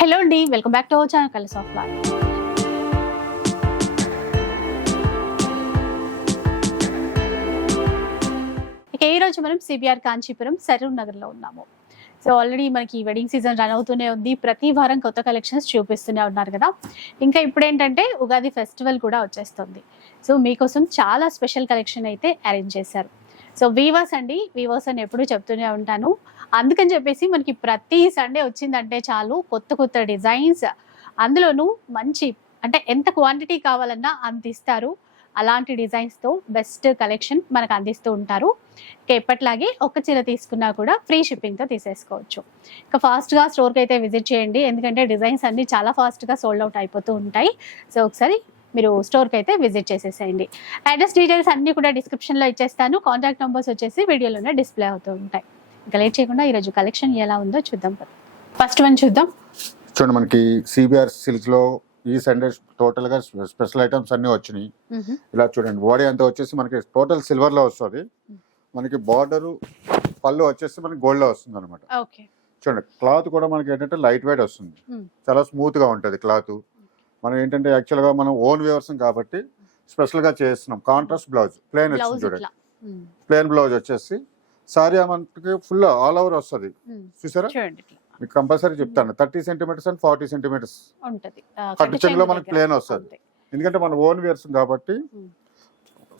Hello అండి welcome back to our channel Colours of Life. ఇక ఈ రోజు మనం సిబిఆర్ కాంచీపురం సరూర్ నగర్లో ఉన్నాము. సో ఆల్రెడీ మనకి వెడ్డింగ్ సీజన్ రన్ అవుతూనే ఉంది. ప్రతి వారం కొత్త కలెక్షన్స్ చూపిస్తూనే ఉన్నారు కదా. ఇంకా ఇప్పుడు ఏంటంటే ఉగాది ఫెస్టివల్ కూడా వచ్చేస్తుంది. సో మీకోసం చాలా స్పెషల్ కలెక్షన్ అయితే అరేంజ్ చేశారు. సో వీవర్స్ అండి వీవర్స్ అని ఎప్పుడూ చెప్తూనే ఉంటాను. అందుకని చెప్పేసి మనకి ప్రతి సండే వచ్చిందంటే చాలు కొత్త కొత్త డిజైన్స్. అందులోనూ మంచి అంటే ఎంత క్వాంటిటీ కావాలన్నా అంత ఇస్తారు. అలాంటి డిజైన్స్తో బెస్ట్ కలెక్షన్ మనకు అందిస్తూ ఉంటారు. ఇక ఎప్పట్లాగే ఒక చీర తీసుకున్నా కూడా ఫ్రీ షిప్పింగ్తో తీసేసుకోవచ్చు. ఇక ఫాస్ట్గా స్టోర్కి అయితే విజిట్ చేయండి. ఎందుకంటే డిజైన్స్ అన్నీ చాలా ఫాస్ట్గా సోల్డ్ అవుట్ అయిపోతూ ఉంటాయి. సో ఒకసారి మీరు స్టోర్కి అయితే విజిట్ చేసేసేయండి. అడ్రస్ డీటెయిల్స్ అన్నీ కూడా డిస్క్రిప్షన్లో ఇచ్చేస్తాను. కాంటాక్ట్ నెంబర్స్ వచ్చేసి వీడియోలోనే డిస్ప్లే అవుతూ ఉంటాయి. ఇంకా లేట్ చేయకుండా ఈరోజు కలెక్షన్ ఎలా ఉందో చూద్దాం ఫస్ట్ వన్ చూద్దాం. చూడండి మనకి సిబిఆర్ సిల్క్స్లో ఈ సండే టోటల్గా స్పెషల్ ఐటమ్స్ అన్ని వచ్చినాయి. ఇలా చూడండి బాడీ అంతా వచ్చేసి మనకి టోటల్ సిల్వర్లో వస్తుంది. మనకి బార్డర్ పళ్ళు వచ్చేసి మనకి గోల్డ్లో వస్తుంది అనమాట చూడండి క్లాత్ కూడా మనకి ఏంటంటే లైట్ వెయిట్ వస్తుంది. చాలా స్మూత్గా ఉంటది క్లాత్. మనం ఏంటంటే యాక్చువల్గా మనం ఓన్ వ్యూవర్స్ కాబట్టి స్పెషల్గా చేస్తున్నాం. కాంట్రాస్ట్ బ్లౌజ్ ప్లేన్ వచ్చింది చూడండి. ప్లేన్ బ్లౌజ్ వచ్చేసి సారీ మనకి ఫుల్ ఆల్ ఓవర్ వస్తుంది. చూసారా? మీకు కంపల్సరీ చెప్తాను. Thirty centimetres and forty centimetres. కట్టు చెంగులో చెంగు మనకి. ప్లేన్ వస్తది. ఎందుకంటే మన ఓన్ వేర్స్ కాబట్టి.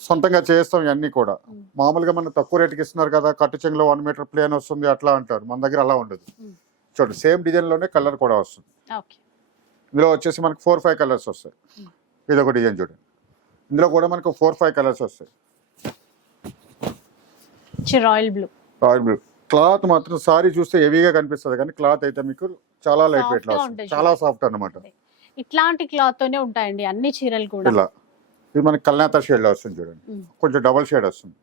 సొంతంగా చేస్తాం ఇవన్నీ కూడా. మామూలుగా మన తక్కువ రేటుకి ఇస్తున్నారు కదా కట్టు చెంగులో వన్ మీటర్ ప్లేన్ వస్తుంది అట్లా అంటారు. మన దగ్గర అలా ఉండదు. చూడండి సేమ్ డిజైన్లోనే కలర్ కూడా వస్తుంది. ఇందులో వచ్చేసి మనకి ఫోర్ ఫైవ్ కలర్స్ వస్తాయి. ఇది ఒక డిజైన్ చూడండి. ఇందులో కూడా మనకు ఫోర్ ఫైవ్ కలర్స్ వస్తాయి. Royal blue. Royal blue. Cloth మాత్రం సారీ చూస్తే హెవీగా కనిపిస్తుంది కానీ క్లాత్ అయితే మీకు చాలా లైట్ వెయిట్లో చాలా. సాఫ్ట్ అన్నమాట. ఇట్లాంటి క్లాత్ తోనే ఉంటాయండి అన్ని చీరలు కూడా. ఇలా. ఇది మనకి కల్నేత షేడ్లో వస్తుంది చూడండి. కొంచెం డబల్ షేడ్ వస్తుంది.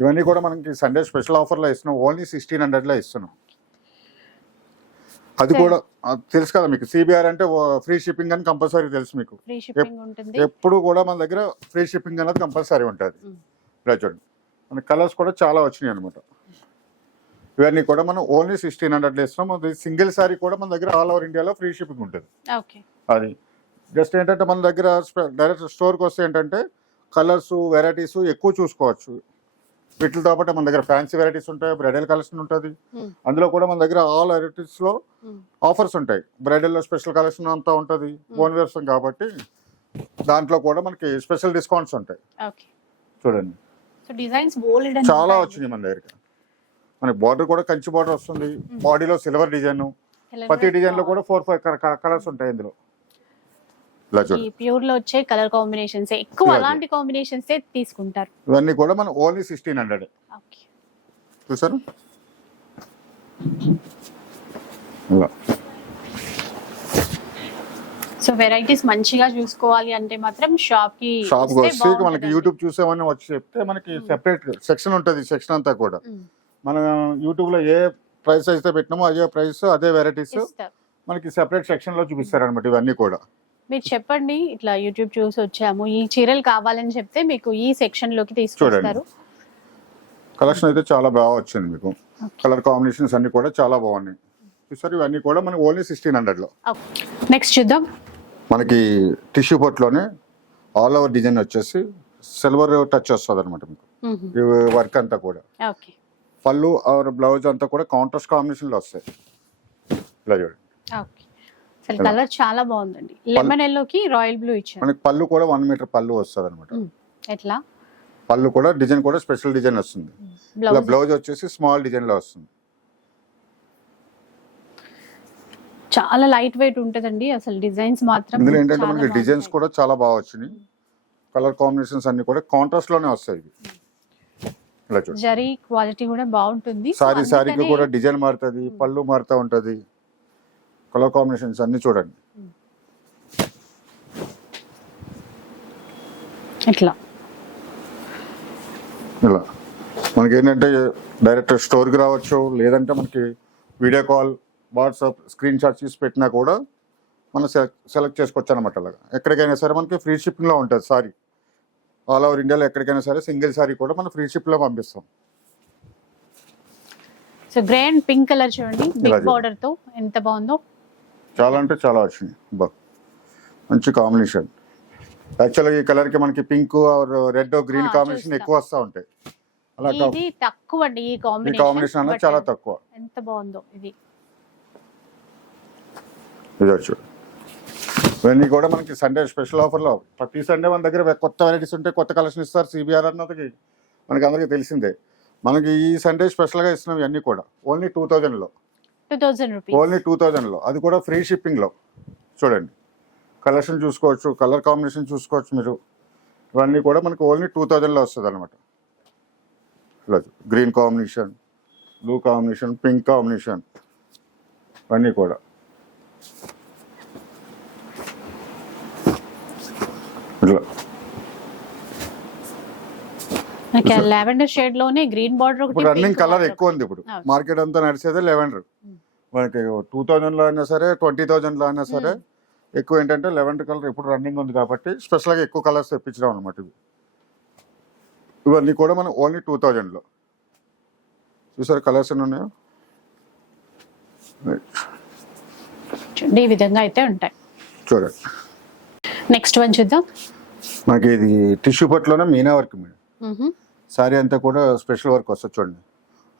ఇవన్నీ కూడా మనకి సండే స్పెషల్ ఆఫర్లో ఇస్తున్నాం. ఓన్లీ సిక్స్టీన్ హండ్రెడ్లో ఇస్తున్నాం. అది. కూడా తెలుసు కదా మీకు. సిబిఆర్ అంటే ఫ్రీ షిప్పింగ్ అని కంపల్సరీ తెలుసు మీకు. ఎప్పుడు కూడా మన దగ్గర ఫ్రీ షిప్పింగ్ అనేది కంపల్సరీ ఉంటుంది. ఇలా చూడండి. మన కలర్స్ కూడా చాలా వచ్చినాయి అనమాట ఇవన్నీ కూడా మనం ఓన్లీ సిక్స్టీన్ హండ్రెడ్లో ఇస్తున్నాం సింగిల్ సారీ కూడా మన దగ్గర ఆల్ ఓవర్ ఇండియాలో ఫ్రీ షిప్పింగ్ ఉంటుంది. అది. జస్ట్ ఏంటంటే మన దగ్గర డైరెక్ట్ స్టోర్కి వస్తే ఏంటంటే కలర్స్ వెరైటీస్ ఎక్కువ చూసుకోవచ్చు. వీటితో పాటు మన దగ్గర ఫ్యాన్సీ వెరైటీస్ ఉంటాయి బ్రైడల్ కలెక్షన్ ఉంటుంది. అందులో కూడా మన దగ్గర ఆల్ వెరైటీస్లో ఉమ్, ఆఫర్స్ ఉంటాయి. బ్రైడల్లో స్పెషల్ కలెక్షన్ అంతా ఉంటుంది ఓన్ వేర్స్ కాబట్టి దాంట్లో కూడా మనకి స్పెషల్ డిస్కౌంట్స్ ఉంటాయి. చూడండి. సో డిజైన్స్ బోల్డ్ చాలా వచ్చినాయి మన దగ్గర. మనకి బార్డర్ కూడా కంచి బార్డర్ వస్తుంది. బాడీలో సిల్వర్ డిజైన్ ప్రతి డిజైన్లో కూడా ఫోర్ ఫైవ్ కలర్స్ ఉంటాయి ఇందులో. ప్యూర్లో వచ్చే కలర్ కాంబినేషన్స్ ఎక్కువ అలాంటి కాంబినేషన్స్ తీసుకుంటారు. ఇవన్నీ కూడా మనం ఓన్లీ సిక్స్టీన్ హండ్రెడ్ ఓకే చూసారు? ఇలా. సో వెరైటీస్ మంచిగా చూసుకోవాలి అంటే మాత్రం షాప్కి షాప్ వస్తే మనకి. యూట్యూబ్ చూసామని వచ్చి చెప్తే మనకి సెపరేట్ సెక్షన్ ఉంటుంది సెక్షన్ అంతా కూడా. ఉమ్, మనం యూట్యూబ్లో ఏ ప్రైస్ అయితే పెట్టినామో అదే ప్రైస్ అదే వెరైటీస్ మనకి సెపరేట్ సెక్షన్లో చూపిస్తారు అనమాట ఇవన్నీ కూడా. మీరు చెప్పండి ఇట్లా యూట్యూబ్ చూసి వచ్చాము. ఈ చీరలు కావాలని చెప్తే మీకు ఈ సెక్షన్లోకి తీసుకొస్తారు. కలెక్షన్ అయితే చాలా బాగా వచ్చింది మీకు. కలర్ కాంబినేషన్స్ అన్ని కూడా చాలా బాగున్నాయి. చూసారు ఇవన్నీ కూడా మనకి ఓన్లీ సిక్స్టీన్ హండ్రెడ్లో. నెక్స్ట్ చూద్దాం. మనకి టిష్యూ పొట్లోనే ఆల్ ఓవర్ డిజైన్ వచ్చేసి సిల్వర్ టచ్ వస్తుంది అనమాట మీకు వర్క్ అంతా కూడా. పళ్ళు ఆర్ బ్లౌజ్ అంతా కూడా కాంట్రాస్ట్ కాంబినేషన్లో వస్తాయి. ఇలా చూడండి. ఓకే. అసలు కలర్ చాలా బాగుందండి. లెమన్ ఎల్లోకి రాయల్ బ్లూ ఇచ్చారు. మనకి పళ్ళు కూడా వన్ మీటర్ పళ్ళు వస్తుంది అనమాట ఎట్లా? పళ్ళు కూడా డిజైన్ కూడా స్పెషల్ డిజైన్ వస్తుంది. ఇలా బ్లౌజ్ వచ్చేసి స్మాల్ డిజైన్లో వస్తుంది. చాలా లైట్ వెయిట్ ఉంటదండి అసలు డిజైన్స్ మాత్రం ఇందులో ఏంటంటే మనకి డిజైన్స్. కూడా చాలా బాగా వచ్చినాయి. కలర్ కాంబినేషన్స్ అన్ని కూడా కాంట్రాస్ట్లోనే వస్తాయి ఇవి. జరీ క్వాలిటీ కూడా బాగుంటుంది. సారీ సారీకి కూడా డిజైన్ మారుతుంది పళ్ళు మారుతూ ఉంటది. కలర్ కాంబినేషన్స్ అన్ని చూడండి. ఇట్లా. ఇలా. మనకి ఏంటంటే డైరెక్ట్ స్టోర్కి రావచ్చు లేదంటే మనకి video call WhatsApp screenshot తీసి పెట్టినా కూడా మనం సెలెక్ట్ చేసుకోవచ్చు అనమాట అలాగా. ఎక్కడికైనా సరే మనకి ఫ్రీ షిప్పింగ్లో ఉంటుంది సారీ. ఆల్ ఓవర్ ఇండియాలో ఎక్కడికైనా సరే సింగిల్ సారీ కూడా మనం ఫ్రీ షిప్లో పంపిస్తాం. So grey and pink colour చూడండి. బిగ్. బార్డర్తో ఎంత బాగుందో. చాలా అంటే చాలా వచ్చినాయి. బా. మంచి కాంబినేషన్. యాక్చువల్గా ఈ కలర్కి మనకి పింక్ రెడ్ గ్రీన్ కాంబినేషన్. ఎక్కువ వస్తూ ఉంటాయి. అలా తక్కువ అండి ఈ కాంబినేషన్ చాలా తక్కువ. ఎంత బాగుందో ఇది. ఇది ఇవన్నీ కూడా మనకి సండే స్పెషల్ ఆఫర్లో ప్రతి సండే మన దగ్గర కొత్త వెరైటీస్ ఉంటాయి కొత్త కలెక్షన్ ఇస్తారు సిబిఆర్ అన్నది మనకి అందరికీ తెలిసిందే. మనకి ఈ సండే స్పెషల్గా ఇస్తున్నాం ఇవన్నీ కూడా. ఓన్లీ టూ థౌజండ్లో two thousand rupees only two థౌజండ్లో అది కూడా ఫ్రీ షిప్పింగ్లో చూడండి. కలెక్షన్ చూసుకోవచ్చు కలర్ కాంబినేషన్ చూసుకోవచ్చు మీరు. ఇవన్నీ కూడా మనకి ఓన్లీ టూ థౌజండ్లో వస్తుంది అనమాట ఇలా green combination blue combination pink combination ఇవన్నీ కూడా. ఇట్లా లావెండర్ షేడ్లోనే గ్రీన్ బార్డర్ ఒకటి రన్నింగ్ కలర్ ఎక్కువ ఉంది ఇప్పుడు. మార్కెట్ అంతా నడిచేదే లెవెండర్. మనకి టూ థౌజండ్లో అయినా సరే ట్వంటీ థౌజండ్లో అయినా సరే ఎక్కువ ఏంటంటే లెవెండర్ కలర్ ఇప్పుడు రన్నింగ్ ఉంది కాబట్టి స్పెషల్గా ఎక్కువ కలర్స్ తెప్పించడం అనమాట ఇవి. ఇవన్నీ కూడా మనం ఓన్లీ టూ థౌజండ్లో చూసారు కలర్స్ ఉన్నాయో? చూడండి ఈ విధంగా అయితే ఉంటాయి. చూడండి. నెక్స్ట్ వన్ చూద్దాం. మనకి ఇది టిష్యూ పట్టులోనే మీనా వర్క్ మేడం. సారీ అంతా కూడా స్పెషల్ వర్క్ వస్తుంది చూడండి.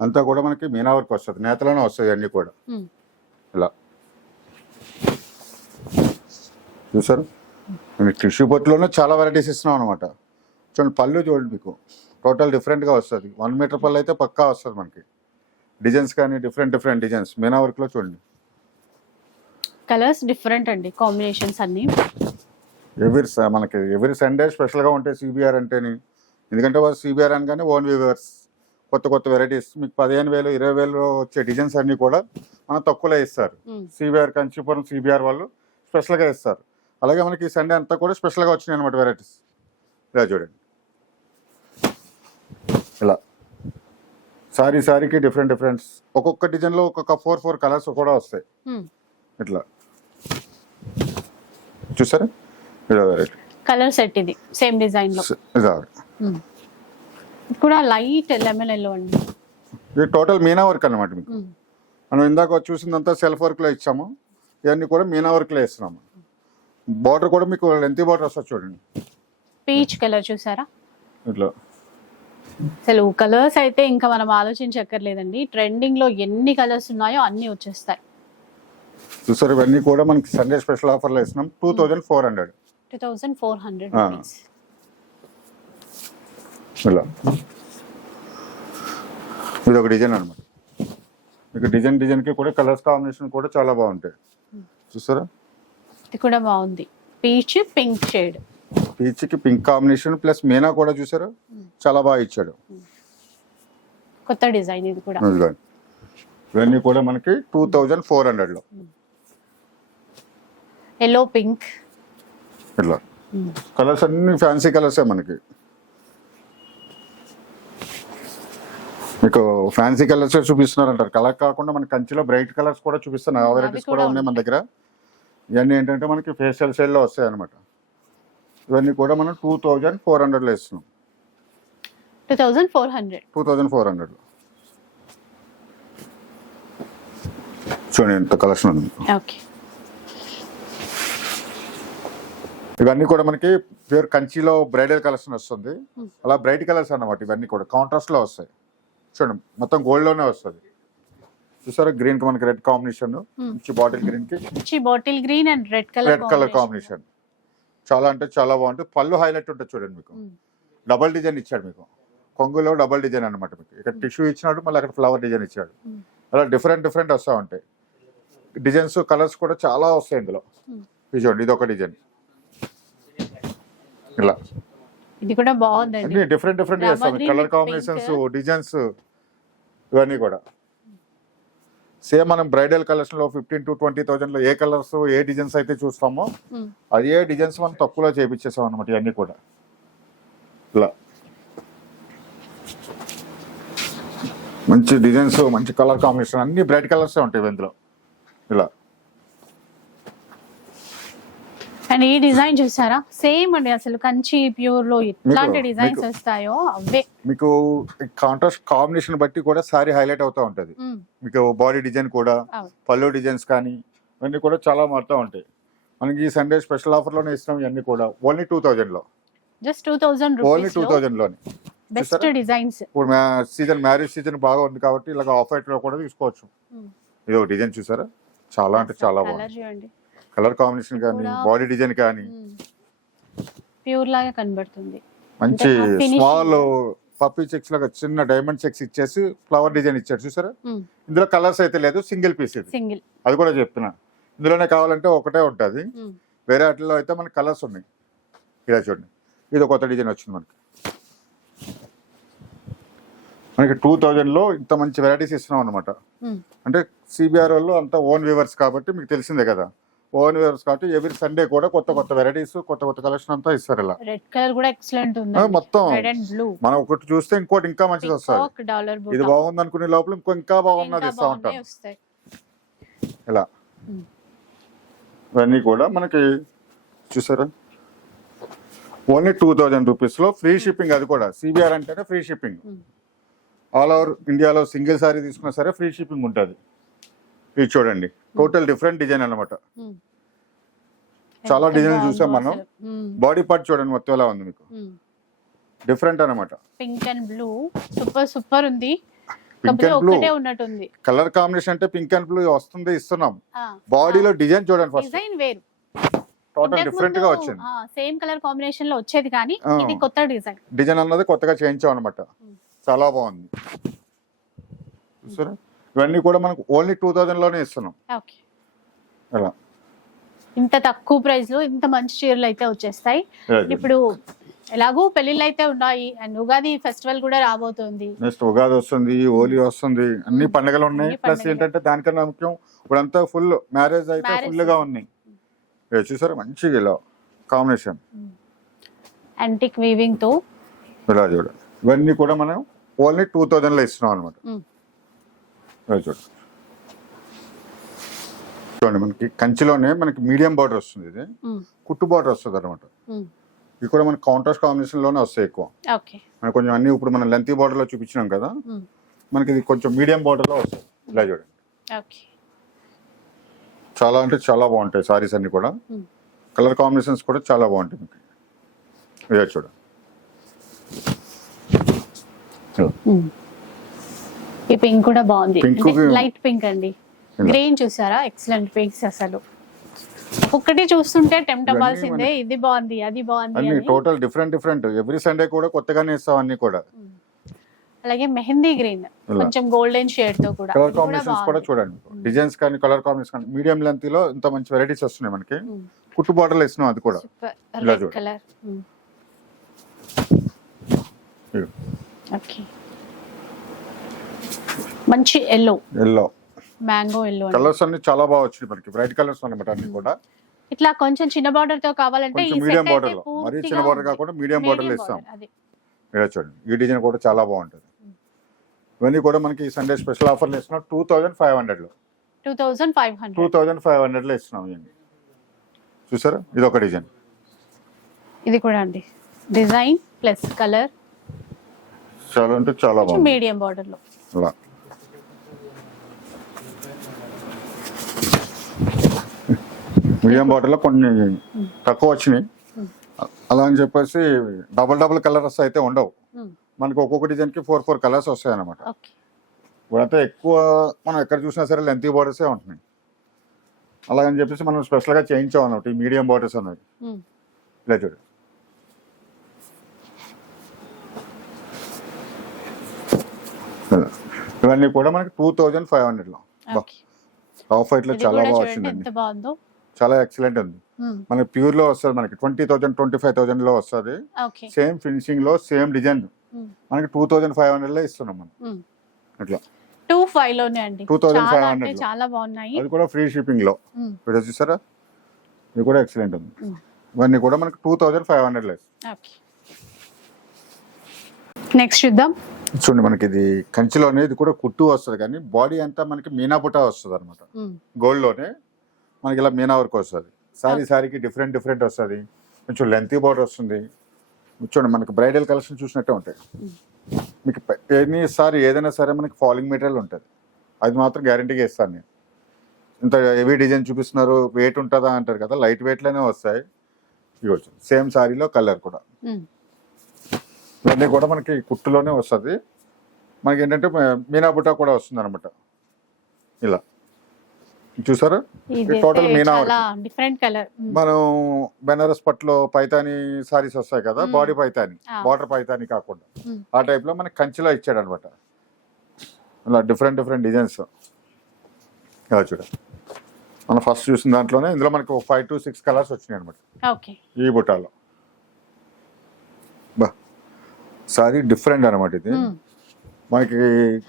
అంతా కూడా మనకి మీనా వర్క్ వస్తుంది. నేతలోనే వస్తాయి అన్నీ కూడా. ఇలా. చూసారు? మీకు టిష్యూ బొట్టులోనే చాలా వెరైటీస్ ఇస్తున్నాం అనమాట చూడండి పళ్ళు చూడండి మీకు. టోటల్ డిఫరెంట్గా వస్తుంది. వన్ మీటర్ పళ్ళు అయితే పక్కా వస్తుంది మనకి. డిజైన్స్ కానీ డిఫరెంట్ డిఫరెంట్ డిజైన్స్ మీనా వర్క్లో చూడండి. కలర్స్ డిఫరెంట్ అండి కాంబినేషన్స్ అన్ని. ఎవ్రీ మనకి ఎవ్రీ సండే స్పెషల్గా ఉంటాయి సిబిఆర్ అంటేని. ఎందుకంటే వాళ్ళు సిబిఆర్ అనగానే ఓన్ వ్యూవర్స్. కొత్త కొత్త వెరైటీస్. మీకు పదిహేను వేలు ఇరవై వేలు వచ్చే డిజైన్స్ అన్నీ కూడా మనం తక్కువలో ఇస్తారు. సిబిఆర్ కంచిపురం సిబిఆర్ వాళ్ళు స్పెషల్గా ఇస్తారు అలాగే మనకి ఈ సండే అంతా కూడా స్పెషల్గా వచ్చినాయి అనమాట వెరైటీస్. ఇలా చూడండి. ఇలా. సారీ సారీకి డిఫరెంట్ డిఫరెంట్స్. ఒక్కొక్క డిజైన్లో ఒక్కొక్క ఫోర్ ఫోర్ కలర్స్ కూడా వస్తాయి. ఇట్లా. చూసారా? కలర్ సెట్ ఇది సేమ్ డిజైన్లో. కూడా లైట్ లెమన్ ఎల్లో అండి. ఇది టోటల్ మీనా వర్క్ అన్నమాట మీకు. మ్. మనం ఇందాక చూసిందంతా సెల్ఫ్ వర్క్లో ఇచ్చాము. ఇవన్నీ కూడా మీనా వర్క్లో ఇస్తున్నాము బార్డర్ కూడా మీకు లెంతీ బార్డర్ వస్తుంది చూడండి. పీచ్ కలర్ చూసారా? ఇట్లా. అసలు కలర్స్ అయితే ఇంకా మనం ఆలోచించక్కర్లేదండి. ట్రెండింగ్లో ఎన్ని కలర్స్ ఉన్నాయో అన్ని వచ్చేస్తాయి. చూసారు ఇవన్నీ కూడా మనకి సండే స్పెషల్ ఆఫర్లో ఇస్తున్నాం two thousand four hundred two thousand four hundred ఇలా. ఇది ఒక డిజైన్ అనమాట మీకు డిజైన్ డిజైన్కి కూడా కలర్స్ కాంబినేషన్ కూడా చాలా బాగుంటాయి. చూసారా? ఇది కూడా బాగుంది. పీచ్ పింక్ షేడ్ పీచ్కి పింక్ కాంబినేషన్ ప్లస్ మీనా కూడా చూసారా? చాలా బాగా ఇచ్చాడు. కొత్త డిజైన్ ఇది కూడా. ఇవన్నీ కూడా మనకి టూ థౌజండ్ ఫోర్ హండ్రెడ్లో. ఎల్లో పింక్ ఇట్లా కలర్స్ అన్ని ఫ్యాన్సీ కలర్సే మనకి. మీకు ఫ్యాన్సీ కలర్స్ చూపిస్తున్నారు అంటారు కలర్ కాకుండా మన కంచిలో బ్రైట్ కలర్స్ కూడా చూపిస్తున్నారు అవి వెరైటీస్ కూడా కూడా ఉన్నాయి మన దగ్గర. ఇవన్నీ ఏంటంటే మనకి ఫేషియల్ సైడ్లో వస్తాయి అనమాట ఇవన్నీ కూడా మనం టూ థౌజండ్ ఫోర్ హండ్రెడ్లో ఇస్తున్నాం two thousand four hundred two thousand four హండ్రెడ్లో చూడండి ఎంత కలెక్షన్ ఉంది ఓకే ఇవన్నీ కూడా మనకి ప్యూర్ కంచిలో బ్రైడల్ కలెక్షన్ వస్తుంది. అలా బ్రైట్ కలర్స్ అన్నమాట ఇవన్నీ కూడా. కాంట్రాస్ట్లో వస్తాయి. చూడండి మొత్తం గోల్డ్లోనే వస్తుంది. చూసారా గ్రీన్కి మనకి రెడ్ కాంబినేషన్ బాటిల్ గ్రీన్కి. Bottle green and red colour red colour combination చాలా అంటే చాలా బాగుంటుంది. పళ్ళు హైలైట్ ఉంటుంది చూడండి మీకు. డబల్ డిజైన్ ఇచ్చాడు మీకు. కొంగులో డబల్ డిజైన్ అన్నమాట మీకు. ఇక్కడ టిష్యూ ఇచ్చినాడు మళ్ళీ అక్కడ ఫ్లవర్ డిజైన్ ఇచ్చాడు. అలా డిఫరెంట్ డిఫరెంట్ వస్తూ ఉంటాయి. డిజైన్స్ కలర్స్ కూడా చాలా వస్తాయి ఇందులో. ఇది చూడండి ఇది ఒక డిజైన్. ఇలా. ఇది కూడా బాగుందండి. అన్ని డిఫరెంట్ డిఫరెంట్ చేస్తాం. Colour combinations. డిజైన్స్ ఇవన్నీ కూడా. సేమ్ మనం బ్రైడల్ కలెక్షన్లో ఫిఫ్టీన్ టు ట్వంటీ థౌసండ్లో ఏ కలర్స్ ఏ డిజైన్స్ అయితే చూస్తామో మ్. అదే డిజైన్స్ మనం తక్కువలో చేపించేసాం అనమాట ఇవన్నీ కూడా. ఇలా. మంచి డిజైన్స్ మంచి కలర్ కాంబినేషన్ అన్ని బ్రైట్ కలర్స్ ఉంటాయి ఇందులో. ఇలా. అండ్ ఈ డిజైన్ చూసారా? సేమ్ అండి అసలు కంచి ప్యూర్లో ఎట్లాంటి మీకు- డిజైన్స్ వస్తాయో అవే. మీకు కాంట్రాస్ట్ కాంబినేషన్ బట్టి కూడా సారీ హైలైట్ అవుతూ ఉంటుంది. మీకు బాడీ డిజైన్ కూడా. పళ్ళు డిజైన్స్ కానీ ఇవన్నీ కూడా చాలా మారుతూ ఉంటాయి. మనకి ఈ సండే స్పెషల్ ఆఫర్లోనే ఇస్తున్నాం ఇవన్నీ కూడా. ఓన్లీ టూ థౌజండ్లో just two thousand only two థౌజండ్లోని best designs ఇప్పుడు సీజన్ మ్యారేజ్ సీజన్ బాగా ఉంది కాబట్టి ఇలాగ ఆఫ్ వైట్లో కూడా తీసుకోవచ్చు. ఇది ఒక డిజైన్ చూసారా? చాలా అంటే చాలా బాగుంది. కలర్ చూడండి కలర్ కాంబినేషన్ కానీ బాడీ డిజైన్ కానీ. ప్యూర్ లాగా కనబడుతుంది. మంచి. స్మాల్ పప్పీ చెక్స్ లాగా చిన్న డైమండ్ చెక్స్ ఇచ్చేసి ఫ్లవర్ డిజైన్ ఇచ్చారు చూసారా? Hmm. ఇందులో కలర్స్ అయితే లేదు సింగిల్ పీస్ ఇది. సింగిల్ అది కూడా చెప్తున్నా ఇందులోనే కావాలంటే ఒకటే ఉంటుంది. Hmm. వేరే వాటిలో అయితే మనకి కలర్స్ ఉన్నాయి. ఇలా చూడండి. ఇది కొత్త డిజైన్ వచ్చింది మనకి. మనకి టూ లో ఇంత మంచి వెరైటీస్ ఇస్తున్నాం అనమాట అంటే సిబిఆర్ వాళ్ళు అంతా ఓన్ వ్యూవర్స్ కాబట్టి మీకు తెలిసిందే కదా. ఓన్ వ్యూవర్స్ కాబట్టి ఎవ్రీ సండే కూడా కొత్త కొత్త వెరైటీస్ కొత్త కొత్త కలెక్షన్ అంతా ఇస్తారు ఇలా. రెడ్ కలర్ కూడా ఎక్సలెంట్ ఉంది ఆ, మొత్తం మనం ఒకటి చూస్తే ఇంకోటి ఇంకా మంచిది వస్తుంది. ఇది బాగుంది అనుకునే లోపల ఇంకో ఇంకా బాగున్నది ఇస్తా ఉంటాం. ఇలా. ఇవన్నీ కూడా మనకి చూసారా? ఓన్లీ టూ థౌజండ్ రూపీస్లో ఫ్రీ షిప్పింగ్ అది కూడా. సిబిఆర్ అంటేనే ఫ్రీ షిప్పింగ్. ఆల్ ఓవర్ ఇండియాలో సింగిల్ సారీ తీసుకున్నా సరే ఫ్రీ షిప్పింగ్ ఉంటుంది. ఇది చూడండి. టోటల్ డిఫరెంట్ డిజైన్ అన్నమాట. Hmm. చాలా డిజైన్ చూసాం మనం. Hmm. బాడీ పార్ట్ చూడండి మొత్తం ఎలా ఉంది మీకు. Hmm. డిఫరెంట్ అన్నమాట. Pink and blue super super ఉంది. పింక్ కాకపోతే అండ్ బ్లూ ఒక్కటే ఉన్నట్టుంది. కలర్ కాంబినేషన్ అంటే పింక్ అండ్ బ్లూ వస్తుంది ఇస్తున్నాం. బాడీలో డిజైన్ చూడండి ఫస్ట్ డిజైన్ వేరు. టోటల్ డిఫరెంట్గా వచ్చింది. సేమ్ కలర్ కాంబినేషన్లో వచ్చేది కానీ. ఇది కొత్త డిజైన్. డిజైన్ అన్నది కొత్తగా చేయించాం అనమాట Hmm. చాలా బాగుంది. చూసారా? ఇవన్నీ కూడా మనకు ఓన్లీ టూ థౌజండ్లోనే ఇస్తున్నాం. అలా. ఇంత తక్కువ ప్రైస్లో ఇంత మంచి చీరలు అయితే వచ్చేస్తాయి. ఇప్పుడు ఎలాగో పెళ్ళిళ్ళు అయితే ఉన్నాయి. అండ్ ఉగాది ఫెస్టివల్ కూడా రాబోతుంది. నెక్స్ట్ ఉగాది వస్తుంది హోలీ వస్తుంది అన్ని Hmm. పండుగలు ఉన్నాయి. ప్లస్. ఏంటంటే దానికన్నా ముఖ్యం ఇప్పుడంతా ఫుల్ మ్యారేజ్ అయితే ఫుల్గా ఉన్నాయి. ఇది చూసారా? మంచిగా ఇలా కాంబినేషన్ యాంటిక్ వీవింగ్తో. ఇలా చూడ. ఇవన్నీ కూడా మనం ఓన్లీ టూ థౌజండ్లో ఇస్తున్నాం అనమాట Hmm. ఇలా చూడ. చూడండి మనకి కంచిలోనే మనకి మీడియం బార్డర్ వస్తుంది ఇది. కుట్టు బార్డర్ వస్తుంది అనమాట ఇవి కూడా మనకి కౌంటర్స్ కాంబినేషన్లోనే వస్తాయి ఎక్కువ. మనకి కొంచెం అన్ని ఇప్పుడు మనం లెంతీ బార్డర్లో చూపించినాం కదా మనకి ఇది కొంచెం మీడియం బార్డర్లో వస్తాయి. ఇలా చూడండి. చాలా అంటే చాలా బాగుంటాయి సారీస్ అన్ని కూడా. కలర్ కాంబినేషన్స్ కూడా చాలా బాగుంటాయి మీకు ఇదే చూడ ఈ పింక్ కూడా బాగుంది. లైట్ పింక్ అండి. గ్రీన్ చూసారా? ఎక్సలెంట్ పింక్స్ అసలు. ఒక్కొక్కటి చూస్తుంటే టెంప్ట్ అవ్వాల్సిందే ఇది బాగుంది అది బాగుంది total different different every Sunday కూడా కొత్తగానే ఇస్తాం అన్ని కూడా. అలాగే మెహందీ గ్రీన్. కొంచెం గోల్డెన్ షేడ్తో కూడా. కలర్ కాంబినేషన్స్ కూడా. చూడండి. డిజైన్స్ కానీ కలర్ కాంబినేషన్ కానీ మీడియం లెంత్లో ఇంత మంచి వెరైటీస్ వస్తున్నాయి మనకి. Hmm. కుట్టు బార్డర్లో ఇస్తున్నాం అది కూడా. కలర్. ఓకే. మంచి yellow yellow mango yellow colours అన్ని చాలా బాగా వచ్చినాయి మనకి. బ్రైట్ కలర్స్ అన్నమాట అన్ని కూడా. ఇట్లా కొంచెం చిన్న బార్డర్తో కావాలంటే ఈ మీడియం బార్డర్లో. మరీ చిన్న బార్డర్. కాకుండా మీడియం బార్డర్లో ఇస్తాం. ఇలా చూడండి. ఈ డిజైన్ కూడా చాలా బాగుంటుంది. ఇవన్నీ కూడా మనకి సండే స్పెషల్ ఆఫర్లు ఇస్తున్నాం. టూ థౌజండ్ ఫైవ్ హండ్రెడ్లో. Two thousand five two hundred thousand five హండ్రెడ్లో ఇస్తున్నాం ఇవన్నీ. చూసారా? ఇది ఒక డిజైన్ ఇది కూడా అండి. డిజైన్ ప్లస్ కలర్ చాలా అంటే చాలా బాగుంది. మీడియం బార్డర్లో. అలా. మీడియం బాటిల్లో కొన్ని తక్కువ వచ్చినాయి. అలా అని చెప్పేసి డబుల్ డబుల్ కలర్స్ అయితే ఉండవు. మనకి ఒక్కొక్క డిజైన్కి ఫోర్ ఫోర్ కలర్స్ వస్తాయి అనమాట ఇప్పుడంతా ఎక్కువ మనం ఎక్కడ చూసినా సరే లెంతీ బార్డర్సే ఉంటున్నాయి. అలాగని చెప్పేసి మనం స్పెషల్గా చేయించాం అన్నమాట ఈ మీడియం బార్డర్స్ అన్నది ఇలా చూడు. ఇవన్నీ కూడా మనకి టూ థౌజండ్ ఫైవ్ హండ్రెడ్లో ఓకే. ఆఫ్ వైట్లో ఇది చాలా బాగా వచ్చిందండి. చాలా ఎక్సలెంట్ ఉంది. మనకి ప్యూర్లో వస్తుంది మనకి ట్వంటీ థౌసండ్ ట్వంటీ ఫైవ్ థౌసండ్లో వస్తుంది. సేమ్ ఫినిషింగ్లో సేమ్ డిజైన్ మనకి టూ థౌసండ్ ఫైవ్ హండ్రెడ్లో ఇస్తున్నాం మనం. అట్లా. టూ ఫైవ్లోనే అండి. 2500 చాలా అంటే లో. చాలా బాగున్నాయి. అది కూడా ఫ్రీ షిప్పింగ్లో. ఇప్పుడు చూసారా? ఇది కూడా ఎక్సలెంట్ ఉంది. ఇవన్నీ కూడా మనకి టూ థౌసండ్ ఫైవ్ హండ్రెడ్లో నెక్స్ట్ చూద్దాం. చూడండి మనకి ఇది కంచిలోనే ఇది కూడా కుట్టు వస్తుంది కానీ బాడీ అంతా మనకి మీనా బుట్ట వస్తుంది అనమాట గోల్డ్లోనే మనకి ఇలా మీనా వర్క్ వస్తుంది. సారీ సారీకి డిఫరెంట్ డిఫరెంట్ వస్తుంది. కొంచెం లెంతీ బార్డర్ వస్తుంది. చూడండి మనకి బ్రైడల్ కలెక్షన్ చూసినట్టే ఉంటాయి. మీకు ఎన్ని సారీ ఏదైనా సరే మనకి ఫాలింగ్ మెటీరియల్ ఉంటుంది. అది మాత్రం గ్యారంటీగా ఇస్తాను నేను. ఇంత హెవీ డిజైన్ చూపిస్తున్నారు వెయిట్ ఉంటుందా అంటారు కదా లైట్ వెయిట్లోనే వస్తాయి. ఇవ్వచ్చు సేమ్ సారీలో కలర్ కూడా. ఇవన్నీ కూడా మనకి కుట్టులోనే వస్తుంది. మనకి ఏంటంటే మీనా బుట్ట కూడా వస్తుంది అనమాట ఇలా. చూసారా? అయితే మీనా డిఫరెంట్ కలర్ మనం బెనారస్ పట్లో పైతాని సారీస్ వస్తాయి కదా. బాడీ పైతాని. బార్డర్ పైతాని కాకుండా. ఆ టైప్లో మనకి కంచిలో ఇచ్చాడు అనమాట ఇలా డిఫరెంట్ డిఫరెంట్ డిజైన్స్. ఇలా చూడ. మనం ఫస్ట్ చూసిన దాంట్లోనే ఇందులో మనకి ఫైవ్ టు సిక్స్ కలర్స్ వచ్చినాయి అనమాట ఈ బుట్టాలో బా. సారీ డిఫరెంట్ అనమాట ఇది. మనకి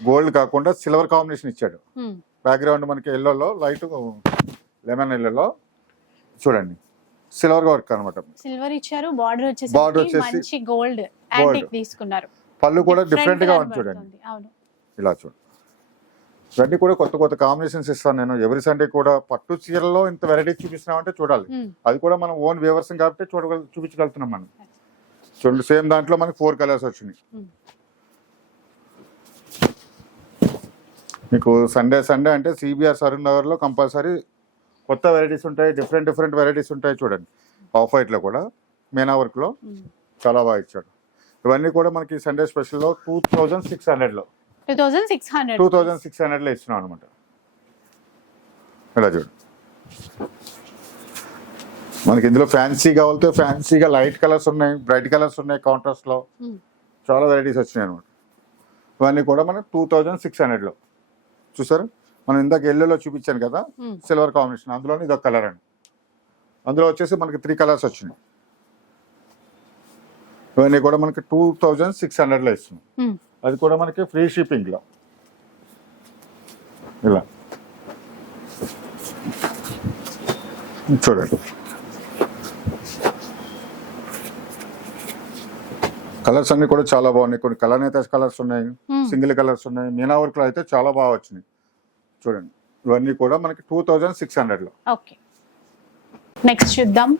గోల్డ్ కాకుండా సిల్వర్ కాంబినేషన్ ఇచ్చాడు. బ్యాక్గ్రౌండ్ మనకి ఎల్లోలో లైట్ లెమన్ ఎల్లోలో చూడండి. సిల్వర్ వర్క్ అనమాట సిల్వర్ ఇచ్చారు బార్డర్ వచ్చేసి వచ్చేసి మంచి గోల్డ్ యాంటిక్ తీసుకున్నారు. పళ్ళు కూడా డిఫరెంట్గా ఉంది చూడండి ఇలా చూడండి ఇవన్నీ కూడా కొత్త కొత్త కాంబినేషన్స్ ఇస్తాను నేను. ఎవరి సండే కూడా పట్టు చీరలో ఇంత వెరైటీ చూపిస్తున్నామంటే చూడాలి. అది కూడా మనం ఓన్ వ్యూవర్స్ కాబట్టి చూడగల చూపించగలుగుతున్నాం మనం. చూడండి సేమ్ దాంట్లో మనకి ఫోర్ కలర్స్ వచ్చినాయి. మీకు సండే సండే అంటే సిబిఆర్ సరూర్ నగర్లో కంపల్సరీ కొత్త వెరైటీస్ ఉంటాయి డిఫరెంట్ డిఫరెంట్ వెరైటీస్ ఉంటాయి చూడండి. ఆఫ్ వైట్లో కూడా మీనా వర్క్లో. చాలా బాగా ఇచ్చాడు ఇవన్నీ కూడా మనకి సండే స్పెషల్లో టూ థౌజండ్ సిక్స్ హండ్రెడ్లో two thousand six hundred two thousand six హండ్రెడ్లో ఇస్తున్నాం అనమాట ఇలా చూడు. మనకి ఇందులో ఫ్యాన్సీ కావాలితే ఫ్యాన్సీగా లైట్ కలర్స్ ఉన్నాయి బ్రైట్ కలర్స్ ఉన్నాయి కాంట్రాస్ట్లో ఉమ్. చాలా వెరైటీస్ వచ్చినాయి అనమాట ఇవన్నీ కూడా మనకి టూ థౌజండ్ సిక్స్ హండ్రెడ్లో చూసారు? మనం ఇందాక ఎల్లోలో చూపించాను కదా. సిల్వర్ కాంబినేషన్ అందులోనే ఇదొక కలర్ అండి. అందులో వచ్చేసి మనకి త్రీ కలర్స్ వచ్చినాయి. ఇవన్నీ కూడా మనకి టూ థౌజండ్ సిక్స్ హండ్రెడ్లో ఇస్తున్నాం. ఉమ్. అది కూడా మనకి ఫ్రీ షిప్పింగ్లో ఇలా. చూడండి. కలర్స్ అన్ని కూడా చాలా బాగున్నాయి. కొన్ని కలర్ నేత కలర్స్ ఉన్నాయి Hmm. సింగిల్ కలర్స్ ఉన్నాయి. మీనా వర్క్లో అయితే చాలా బాగా వచ్చినాయి. చూడండి. ఇవన్నీ కూడా మనకి టూ థౌజండ్ సిక్స్ హండ్రెడ్లో. ఓకే. నెక్స్ట్ చూద్దాం.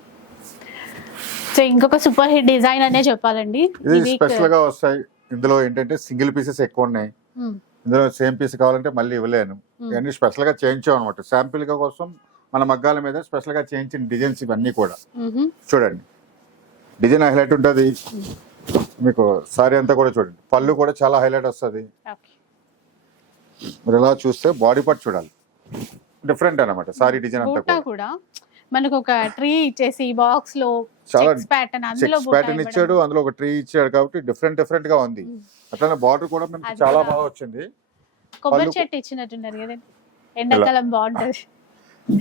సో ఇంకొక సూపర్ హిట్ డిజైన్ అనే చెప్పాలండి. ఇది స్పెషల్గా వస్తాయి. ఇందులో ఏంటంటే సింగిల్ పీసెస్ ఎక్కువ ఉన్నాయి. ఉమ్. ఇందులో సేమ్ పీస్ కావాలంటే మళ్ళీ ఇవ్వలేను. Hmm. ఇవన్నీ స్పెషల్గా చేయించాం అనమాట శాంపిల్గా కోసం మన మగ్గాల మీద స్పెషల్గా చేయించిన డిజైన్స్ ఇవన్నీ కూడా. మ్హూ. చూడండి. డిజైన్ హైలైట్ ఉంటుంది. మీకు సారీ అంతా కూడా చూడండి. పళ్ళు కూడా చాలా హైలైట్ వస్తుంది. మీరు ఇలా చూస్తే బాడీ పార్ట్ చూడాలి. డిఫరెంట్ అన్నమాట సారీ డిజైన్ అంతా కూడా. మనకు ఒక ట్రీ ఇచ్చేసి బాక్స్లో చాలా ప్యాటర్న్ అందులో ప్యాటర్న్. ఇచ్చాడు అందులో ఒక ట్రీ ఇచ్చాడు కాబట్టి డిఫరెంట్ డిఫరెంట్గా ఉంది. అట్లనే బార్డర్ కూడా మనకి చాలా బాగా వచ్చింది. కొబ్బరి చెట్టు ఇచ్చినట్టున్నారు కదా ఎండాకాలం బాగుంటది.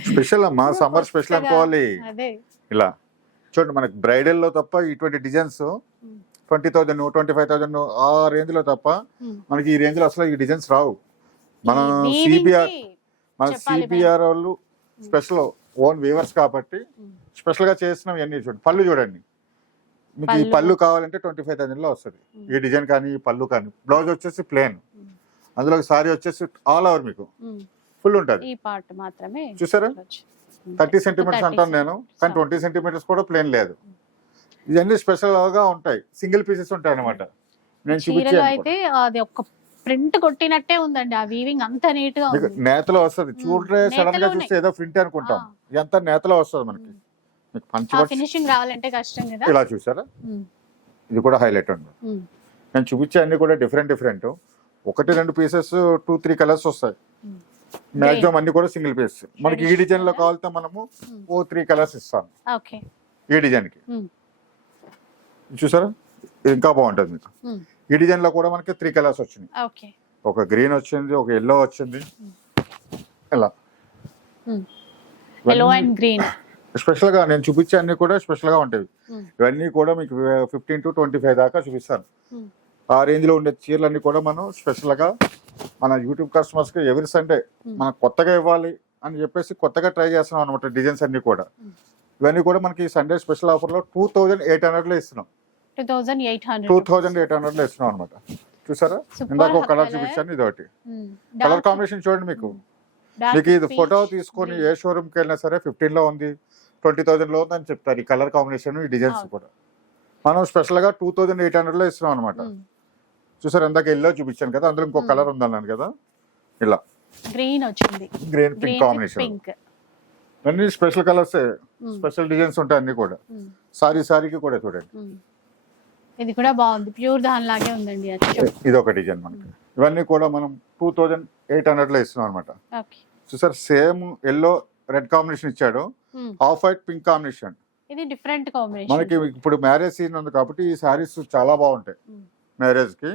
స్పెషల్ అమ్మా సమ్మర్ స్పెషల్. అనుకోవాలి. అదే. ఇలా. చూడండి మనకి బ్రైడల్లో తప్ప ఇటువంటి designs. Twenty thousand twenty five thousand ఆ రేంజ్లో తప్ప. మనకి ఈ రేంజ్లో అసలు ఈ డిజైన్స్ రావు మన సిబిఆర్ మన సిబిఆర్ వాళ్ళు స్పెషల్ ఓన్ వీవర్స్ కాబట్టి. స్పెషల్గా చేసినవి అన్ని చూడండి పళ్ళు చూడండి మీకు ఈ పళ్ళు. కావాలంటే ట్వంటీ ఫైవ్ థౌసండ్లో వస్తుంది. ఈ డిజైన్ కానీ ఈ పళ్ళు కానీ బ్లౌజ్ వచ్చేసి ప్లేన్. అందులో సారీ వచ్చేసి ఆల్ ఓవర్ మీకు. ఫుల్ ఉంటుంది ఈ పార్ట్ మాత్రమే చూసారా. థర్టీ సెంటీమీటర్స్ 30 అంటాను నేను కానీ. ట్వంటీ సెంటీమీటర్స్ కూడా ప్లేన్ లేదు ఇవన్నీ స్పెషల్గా ఉంటాయి. సింగిల్ పీసెస్ ఉంటాయి అనమాట నేను చీరలో అయితే అది ఒక ప్రింట్ కొట్టినట్టే ఉందండి. ఆ వీవింగ్ అంత నీట్గా ఉంది. నేతలో వస్తుంది. చూడరే నేతలో సడన్గా. చూస్తే ఏదో ప్రింట్ అనుకుంటాం. ఇదంతా నేతలో వస్తుంది మనకి? మీకు పంచి ఫినిషింగ్ రావాలంటే కష్టం కదా. ఇలా చూసారా. ఇది కూడా హైలైట్ ఉమ్. నేను చూపించే అన్ని కూడా డిఫరెంట్ డిఫరెంట్ ఒకటి రెండు పీసెస్ టూ త్రీ కలర్స్ వస్తాయి. మాక్సిమం అన్ని కూడా సింగిల్ పీస్ మనకి ఈ డిజైన్లో కావాలితే మనము. ఓ త్రీ కలర్స్ ఇస్తాను ఓకే. ఈ డిజైన్కి. చూసారా? ఇంకా బాగుంటుంది మీకు. ఉమ్. ఈ డిజైన్లో కూడా మనకి త్రీ కలర్స్ వచ్చినాయి. ఒక గ్రీన్ వచ్చింది ఒక ఎల్లో వచ్చింది. ఇలా. ఎల్లో అండ్ గ్రీన్ స్పెషల్గా నేను చూపించే అన్ని కూడా స్పెషల్గా ఉంటాయి. ఉమ్. ఇవన్నీ కూడా మీకు ఫిఫ్టీన్ టు ట్వంటీ ఫైవ్ దాకా చూపిస్తాను. ఉమ్. ఆ రేంజ్లో ఉండే చీరలన్నీ కూడా మనం స్పెషల్గా మన యూట్యూబ్ కస్టమర్స్కి ఎవరి సండే Hmm. మనం కొత్తగా ఇవ్వాలి అని చెప్పేసి కొత్తగా ట్రై చేస్తున్నాం అనమాట డిజైన్స్ అన్ని కూడా. Hmm. ఇవన్నీ కూడా మనకి సండే స్పెషల్ ఆఫర్లో టూ థౌజండ్ ఎయిట్ హండ్రెడ్లో ఇస్తున్నాం. Two thousand eight two hundred thousand eight హండ్రెడ్లో ఇస్తున్నాం అనమాట చూసారా? ఇందాక ఒక కలర్. చూపించాను ఇది ఒకటి. కలర్ కాంబినేషన్ చూడండి మీకు. Dark మీకు ఇది ఫోటో తీసుకొని ఏ షోరూమ్కి వెళ్ళినా సరే ఫిఫ్టీన్లో ఉంది ట్వంటీ థౌసండ్లో ఉంది అని చెప్తారు. ఈ కలర్ కాంబినేషన్ ఈ డిజైన్స్. కూడా. మనం స్పెషల్గా టూ థౌసండ్ ఎయిట్ హండ్రెడ్లో ఇస్తున్నాం అనమాట ఉమ్. చూసారు? ఇందాక ఎల్లో చూపించాను కదా అందులో ఇంకో Hmm. కలర్ ఉందన్నాను కదా. ఇలా. గ్రీన్ వచ్చింది. గ్రీన్ పింక్ కాంబినేషన్ అన్ని special colours Hmm. Special designs ఉంటాయి అన్ని కూడా. సారీ సారీకి కూడా చూడండి. ఇది కూడా బాగుంది. ప్యూర్ దాని లాగే ఉందండి ఇది ఒక డిజైన్ మనకి. ఇవన్నీ కూడా మనం టూ థౌజండ్ ఎయిట్ హండ్రెడ్లో ఇస్తున్నాం అనమాట చూసారు సేమ్ ఎల్లో రెడ్ కాంబినేషన్ ఇచ్చాడు. Off white pink combination. ఇది డిఫరెంట్ కాంబినేషన్. మనకి ఇప్పుడు మ్యారేజ్ సీజన్ ఉంది కాబట్టి ఈ సారీస్ చాలా బాగుంటాయి. మ్యారేజ్కి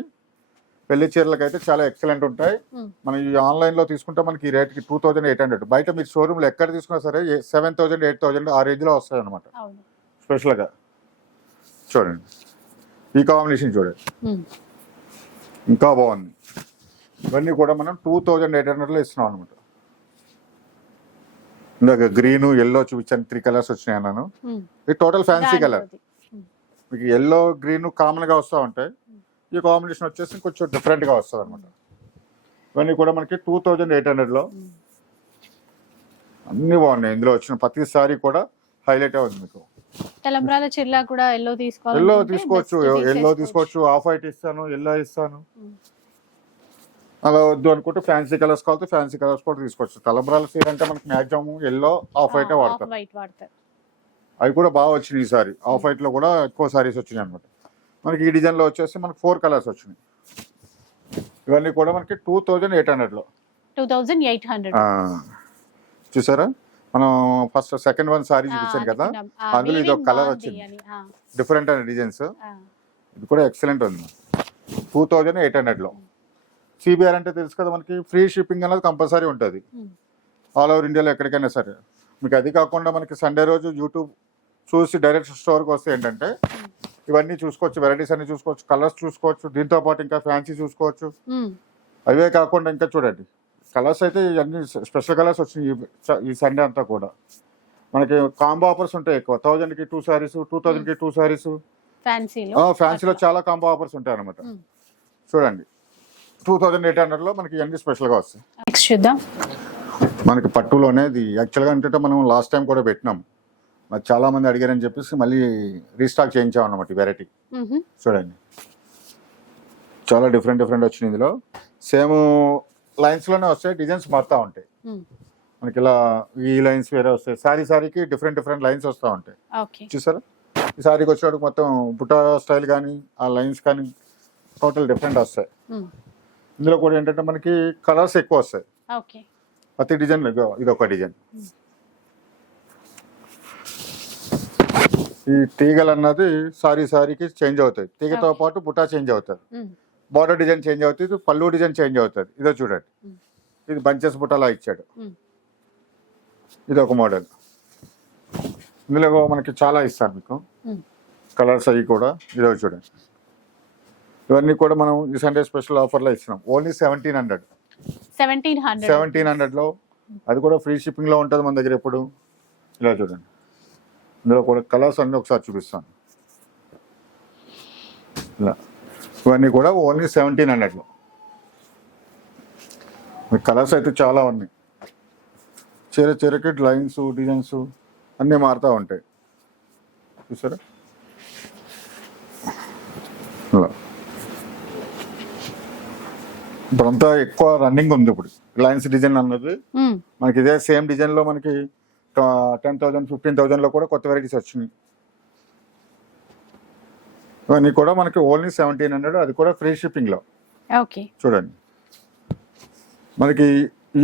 పెళ్ళి చీరలకు అయితే చాలా ఎక్సలెంట్ ఉంటాయి. మనం ఈ ఆన్లైన్లో తీసుకుంటే మనకి ఈ రేట్కి టూ థౌసండ్ ఎయిట్ హండ్రెడ్. బయట మీరు షోరూమ్లో ఎక్కడ తీసుకున్నా సరే సెవెన్ థౌసండ్ ఎయిట్ థౌసండ్ ఆ రేంజ్లో వస్తాయి అనమాట స్పెషల్గా చూడండి. ఈ కాంబినేషన్ చూడండి. ఇంకా బాగుంది. ఇవన్నీ కూడా మనం టూ థౌజండ్ ఎయిట్ హండ్రెడ్లో ఇస్తున్నాం అనమాట ఇందాక గ్రీన్ ఎల్లో చూపించాను త్రీ కలర్స్ వచ్చినాయి అన్నాను. ఇది టోటల్ ఫ్యాన్సీ కలర్. మీకు ఎల్లో గ్రీన్ కామన్గా వస్తూ ఉంటాయి ఈ కాంబినేషన్ వచ్చేసి కొంచెం డిఫరెంట్గా వస్తుంది అనమాట ఇవన్నీ కూడా మనకి టూ థౌజండ్ ఎయిట్ హండ్రెడ్లో ఉమ్. అన్ని బాగున్నాయి. ఇందులో వచ్చిన ప్రతి సారీ కూడా హైలైట్ అవుతుంది మీకు. తలంబ్రాల చీరలా కూడా ఎల్లో తీసుకోవాలి ఎల్లో తీసుకోవచ్చు ఎల్లో తీసుకోవచ్చు ఆఫ్ వైట్ ఇస్తాను ఎల్లో ఇస్తాను. అలా వద్దు అనుకుంటే ఫ్యాన్సీ కలర్స్ కావాలి ఫ్యాన్సీ కలర్స్ కూడా తీసుకోవచ్చు. తలంబ్రాల సీర అంటే మనకి మ్యాక్సిమం ఎల్లో ఆఫ్ వైట్ వాడతారు. వైట్ వాడతారు. అవి కూడా బాగా వచ్చినాయి ఈసారి. ఆఫ్ వైట్లో కూడా ఎక్కువ సారీస్ వచ్చినాయి అనమాట మనకి ఈ డిజైన్లో వచ్చేసి మనకి ఫోర్ కలర్స్ వచ్చినాయి. ఇవన్నీ కూడా మనకి టూ థౌజండ్ ఎయిట్ హండ్రెడ్లో. టూ థౌజండ్ ఎయిట్ హండ్రెడ్ చూసారా? మనం ఫస్ట్ సెకండ్ వన్ సారీ చూపించాను కదా. అందులో ఇది ఒక కలర్ వచ్చింది. డిఫరెంట్ అనే డిజైన్స్ ఇది కూడా ఎక్సలెంట్ ఉంది. టూ థౌజండ్ ఎయిట్ హండ్రెడ్లో. సిబిఆర్ అంటే తెలుసు కదా మనకి ఫ్రీ షిప్పింగ్ అనేది కంపల్సరీ ఉంటుంది. ఆల్ ఓవర్ ఇండియాలో ఎక్కడికైనా సరే. మీకు అది కాకుండా మనకి సండే రోజు యూట్యూబ్ చూసి డైరెక్ట్ స్టోర్కి వస్తే ఏంటంటే ఇవన్నీ చూసుకోవచ్చు వెరైటీస్ అన్ని చూసుకోవచ్చు కలర్స్ చూసుకోవచ్చు దీంతో పాటు ఇంకా ఫ్యాన్సీ చూసుకోవచ్చు. అవే కాకుండా ఇంకా చూడండి. కలర్స్ అయితే అన్ని స్పెషల్ కలర్స్ వచ్చినాయి ఈ- సండే అంతా కూడా. మనకి కాంబో ఆఫర్స్ ఉంటాయి ఎక్కువ. థౌజండ్కి టూ సారీస్ టూ థౌజండ్కి టూ సారీస్. ఫ్యాన్సీలో? చాలా కాంబో ఆఫర్స్ ఉంటాయి అనమాట. చూడండి. టూ థౌజండ్ ఎయిట్ హండ్రెడ్లో మనకి ఇవన్నీ స్పెషల్గా వస్తాయి. నెక్స్ట్ చూద్దాం. మనకి పట్టులోనే ఇది. యాక్చువల్గా అంటే మనం లాస్ట్ టైం కూడా పెట్టినాం. మరి చాలా మంది అడిగారని చెప్పేసి మళ్ళీ రీస్టాక్ చేయించాం అన్నమాట వెరైటీ. చూడండి. చాలా డిఫరెంట్ డిఫరెంట్ వచ్చినాయి ఇందులో. సేమ్ లైన్స్లోనే వస్తాయి డిజైన్స్ మారుతూ ఉంటాయి. మ్మ్. మనకి ఇలా ఈ లైన్స్ వేరే వస్తాయి. సారీ సారీకి డిఫరెంట్ డిఫరెంట్ లైన్స్ వస్తూ ఉంటాయి. చూసారా? ఈ సారీకి వచ్చేటప్పుడు మొత్తం బుటా స్టైల్ కానీ ఆ లైన్స్ కానీ టోటల్ డిఫరెంట్ వస్తాయి. మ్మ్. ఇందులో కూడా ఏంటంటే మనకి కలర్స్ ఎక్కువ వస్తాయి. ప్రతి డిజైన్ ఇది ఒక డిజైన్ ఈ తీగలు అన్నది సారీ సారీకి చేంజ్ అవుతాయి. తీగతో. పాటు బుటా చేంజ్ అవుతుంది మ్మ్. బార్డర్ డిజైన్ చేంజ్ అవుతుంది ఇది పళ్ళు డిజైన్ చేంజ్ అవుతుంది. ఇదో చూడండి. ఇది బంచెస్ బుటాలా ఇచ్చాడు. ఇది ఒక మోడల్ ఇందులో మనకి చాలా ఇస్తాను మీకు. కలర్స్ అవి కూడా. ఇదో చూడండి. ఇవన్నీ కూడా మనం ఈ సండే స్పెషల్ ఆఫర్లో ఇస్తున్నాం. Only seventeen hundred seventeen hundred seventeen హండ్రెడ్లో అది కూడా ఫ్రీ షిప్పింగ్లో ఉంటుంది మన దగ్గర ఎప్పుడు. ఇలా చూడండి. ఇందులో కూడా కలర్స్ అన్నీ ఒకసారి చూపిస్తాను. ఇలా. ఇవన్నీ కూడా ఓన్లీ సెవెంటీన్ హండ్రెడ్లో కలర్స్ అయితే చాలా ఉన్నాయి. చీర చీరకి లైన్స్ డిజైన్స్ అన్నీ మారుతూ ఉంటాయి. చూసారా? ఇలా ఇప్పుడంతా ఎక్కువ రన్నింగ్ ఉంది ఇప్పుడు. లైన్స్ డిజైన్ అన్నది. మనకి ఇదే సేమ్ డిజైన్లో మనకి టెన్ థౌసండ్ ఫిఫ్టీన్ థౌసండ్లో కూడా కొత్త వెరైటీస్ వచ్చినాయి. ఇవన్నీ కూడా మనకి ఓన్లీ సెవెంటీన్ హండ్రెడ్ అది కూడా ఫ్రీ షిప్పింగ్లో ఓకే. చూడండి. మనకి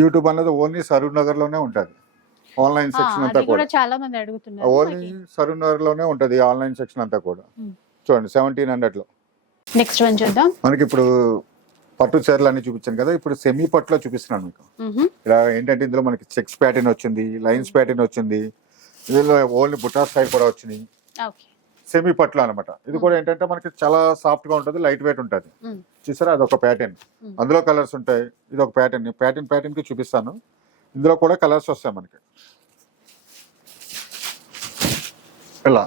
యూట్యూబ్ అనేది ఓన్లీ సరూర్ నగర్లోనే ఉంటుంది. ఆన్లైన్ సెక్షన్ అంతా కూడా చాలా మంది అడుగుతున్నారు ఓన్లీ సరూర్ నగర్లోనే ఉంటుంది ఆన్లైన్ సెక్షన్ అంతా కూడా. చూడండి సెవెంటీన్ హండ్రెడ్లో నెక్స్ట్ వన్ చూద్దాం. మనకి ఇప్పుడు పట్టు చీరలు అన్ని చూపించాను కదా ఇప్పుడు సెమీ పట్టులో చూపిస్తున్నాను మీకు. ఇలా ఏంటంటే ఇందులో మనకి చెక్స్ ప్యాటర్న్ వచ్చింది లైన్స్ ప్యాటర్న్ వచ్చింది ఇందులో ఓన్లీ బుటా స్టైల్ కూడా వచ్చింది సెమీ పట్లు అనమాట ఇది కూడా ఏంటంటే మనకి చాలా సాఫ్ట్గా ఉంటుంది లైట్ వెయిట్ ఉంటుంది. చూసారా? అదొక ప్యాటర్న్. అందులో కలర్స్ ఉంటాయి. ఇది ఒక ప్యాటర్న్ ప్యాటర్న్ ప్యాటర్న్కి చూపిస్తాను. ఇందులో కూడా కలర్స్ వస్తాయి మనకి. ఇలా.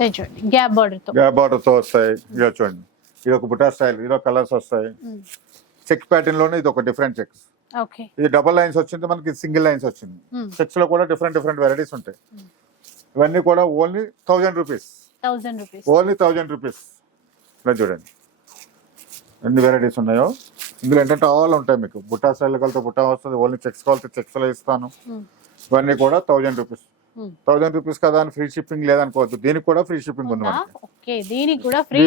గ్యాప్ బార్డర్తో. వస్తాయి. ఇది చూడండి. ఇది ఒక బుటా స్టైల్ ఇది ఒక కలర్స్ వస్తాయి. చెక్స్ ప్యాటర్న్లోనే ఇది ఒక డిఫరెంట్ చెక్స్ ఇది డబల్ లైన్స్ వచ్చింది మనకి సింగిల్ లైన్స్ వచ్చింది. చెక్స్లో కూడా డిఫరెంట్ డిఫరెంట్ వెరైటీస్ ఉంటాయి. ఇవన్నీ కూడా only thousand rupees thousand rupees. Only thousand rupees. ఇలా చూడండి. ఎన్ని వెరైటీస్ ఉన్నాయో? ఇందులో ఏంటంటే ఆల్ ఉంటాయి మీకు. బుట్టా స్టైల్ కలితే బుట్టా వస్తుంది. ఓన్లీ చెక్స్ కలితే చెక్స్లో ఇస్తాను. ఉమ్, ఇవన్నీ కూడా thousand rupees. Um. Thousand rupees కదా అని ఫ్రీ షిప్పింగ్ లేదనుకోవద్దు. దీనికి కూడా ఫ్రీ షిప్పింగ్ ఉంది దీనికి కూడా ఫ్రీ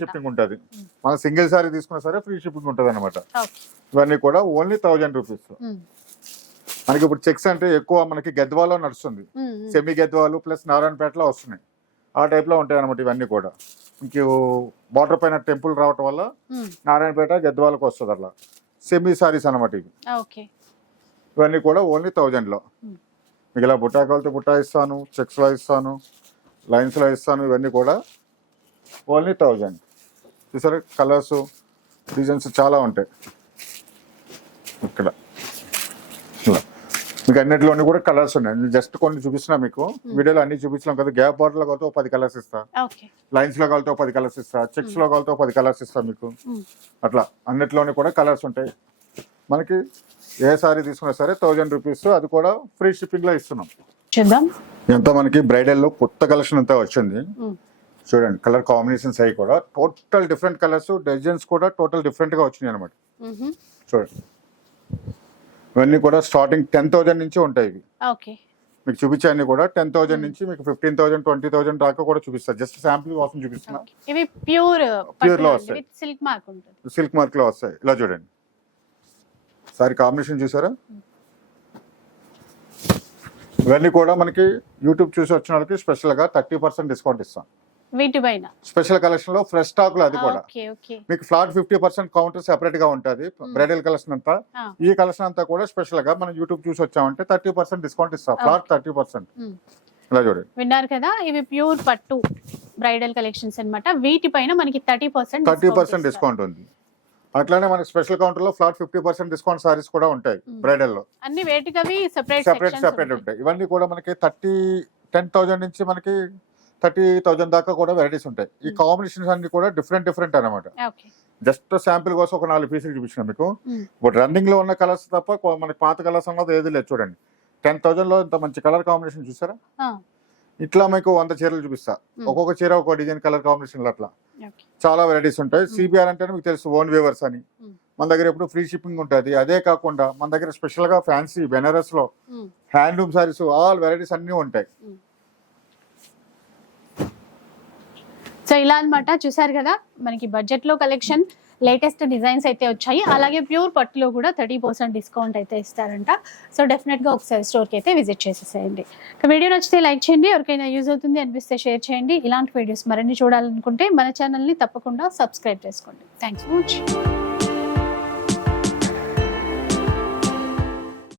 షిప్పింగ్ ఉంటుంది. మన సింగిల్ సారీ తీసుకున్నా సరే ఫ్రీ షిప్పింగ్ ఉంటుంది అనమాట ఇవన్నీ కూడా ఓన్లీ థౌజండ్ రూపీస్. ఉమ్, మనకి ఇప్పుడు చెక్స్ అంటే ఎక్కువ మనకి గద్వాలో నడుస్తుంది. సెమీ గద్వాలు ప్లస్ నారాయణపేటలో వస్తున్నాయి. ఆ టైప్లో ఉంటాయి అనమాట ఇవన్నీ కూడా. ఇంక బార్డర్ పైన టెంపుల్ రావటం వల్ల నారాయణపేట గద్వాలకు వస్తుంది అట్లా. సెమీ సారీస్ అనమాట ఇవి. ఓకే. ఇవన్నీ కూడా ఓన్లీ థౌజండ్లో. మీకు ఇలా బుట్టా కావాలితే బుట్టా ఇస్తాను చెక్స్లో ఇస్తాను లైన్స్లో ఇస్తాను ఇవన్నీ కూడా ఓన్లీ థౌజండ్. చూసారా? కలర్స్ డిజైన్స్ చాలా ఉంటాయి. ఇక్కడ. మీకు అన్నిటిలోని కూడా కలర్స్ ఉన్నాయి. నేను జస్ట్ కొన్ని చూపిస్తున్నా మీకు. వీడియోలో అన్ని చూపించలేం కదా. గ్యాప్ బార్డర్లో కలితే ఒక పది కలర్స్ ఇస్తా. ఓకే. లైన్స్లో కలితే పది కలర్స్ ఇస్తా. చెక్స్లో కలితే ఒక పది కలర్స్ ఇస్తా మీకు. ఉమ్, అట్లా. అన్నిట్లోని కూడా కలర్స్ ఉంటాయి. మనకి ఏ సారీ తీసుకున్నా సరే థౌజండ్ రూపీస్ అది కూడా ఫ్రీ షిప్పింగ్లో ఇస్తున్నాం. చూద్దాం. ఎంత మనకి బ్రైడల్లో కొత్త కలెక్షన్ అంతా వచ్చింది. చూడండి కలర్ కాంబినేషన్స్ అవి కూడా టోటల్ డిఫరెంట్ కలర్స్ డిజైన్స్ కూడా టోటల్ డిఫరెంట్గా వచ్చినాయి అనమాట. చూడండి. ఇవన్నీ కూడా స్టార్టింగ్ టెన్ థౌజండ్ నుంచి ఉంటాయి ఇవి. ఓకే. మీకు చూపించే అన్ని కూడా టెన్ థౌజండ్ నుంచి మీకు ఫిఫ్టీన్ థౌసండ్ ట్వంటీ థౌసండ్ దాకా కూడా చూపిస్తారు జస్ట్ శాంపుల్ కోసం చూపిస్తున్నా. ఇవి ప్యూర్ Pure లో వస్తాయి. సిల్క్ మార్క్ ఉంటుంది. సిల్క్ మార్క్లో వస్తాయి. ఇలా చూడండి. సారీ కాంబినేషన్ చూసారా? ఇవన్నీ కూడా మనకి యూట్యూబ్ చూసి వచ్చిన వాళ్ళకి స్పెషల్గా థర్టీ పర్సెంట్ డిస్కౌంట్ ఇస్తాం. వీటి పైన. స్పెషల్ కలెక్షన్లో ఫ్రెష్ స్టాక్లో అది కూడా. మీకు ఫ్లాట్ ఫిఫ్టీ పర్సెంట్ కౌంటర్ సెపరేట్గా ఉంటుంది బ్రైడల్ కలెక్షన్ అంతా. ఈ కలెక్షన్ అంతా కూడా స్పెషల్గా మనం యూట్యూబ్ చూసి వచ్చామంటే థర్టీ పర్సెంట్ డిస్కౌంట్ ఇస్తాం ఫ్లాట్ థర్టీ పర్సెంట్. ఇలా చూడండి. విన్నారు కదా ఇవి ప్యూర్ పట్టు బ్రైడల్ కలెక్షన్స్ అన్నమాట. వీటి పైన మనకి thirty percent thirty percent discount ఉంది. అట్లానే మనకి స్పెషల్ కౌంటర్లో flat fifty percent discount saris కూడా ఉంటాయి బ్రైడల్లో అన్ని వేటికవి సెపరేట్ సెపరేట్ సెపరేట్ ఉంటాయి. ఇవన్నీ కూడా మనకి థర్టీ టెన్ థౌజండ్ నుంచి మనకి థర్టీ థౌజండ్ దాకా కూడా వెరైటీస్ ఉంటాయి. ఈ కాంబినేషన్స్ అన్ని కూడా డిఫరెంట్ డిఫరెంట్ అనమాట జస్ట్ శాంపిల్ కోసం ఒక నాలుగు పీసులు చూపించిన మీకు. ఇప్పుడు రన్నింగ్లో ఉన్న కలర్స్ తప్ప మనకి పాత కలర్స్ అన్నది ఏది లేదు చూడండి. టెన్ థౌజండ్లో ఇంత మంచి కలర్ కాంబినేషన్ చూసారా? ఇట్లా మీకు వంద చీరలు చూపిస్తా. ఒక్కొక్క చీర ఒక డిజైన్ కలర్ కాంబినేషన్ అట్లా. చాలా వెరైటీస్ ఉంటాయి. సిబిఆర్ అంటే మీకు తెలుసు ఓన్ వేవర్స్ అని. మన దగ్గర ఎప్పుడు ఫ్రీ షిప్పింగ్ ఉంటుంది. అదే కాకుండా మన దగ్గర స్పెషల్గా ఫ్యాన్సీ బెనారస్లో. హ్యాండ్లూమ్ సారీస్ ఆల్ వెరైటీస్ అన్ని ఉంటాయి. సో ఇలా అనమాట చూసారు కదా మనకి బడ్జెట్లో కలెక్షన్ లేటెస్ట్ డిజైన్స్ అయితే వచ్చాయి. అలాగే ప్యూర్ పట్టులో కూడా థర్టీ పర్సెంట్ డిస్కౌంట్ అయితే ఇస్తారంట. సో డెఫినెట్గా ఒకసారి స్టోర్కి అయితే విజిట్ చేసేసేయండి. వీడియో నచ్చితే లైక్ చేయండి ఎవరికైనా యూజ్ అవుతుంది అనిపిస్తే షేర్ చేయండి. ఇలాంటి వీడియోస్ మరిన్ని చూడాలనుకుంటే మన ఛానల్ని తప్పకుండా సబ్స్క్రైబ్ చేసుకోండి. Thanks for watching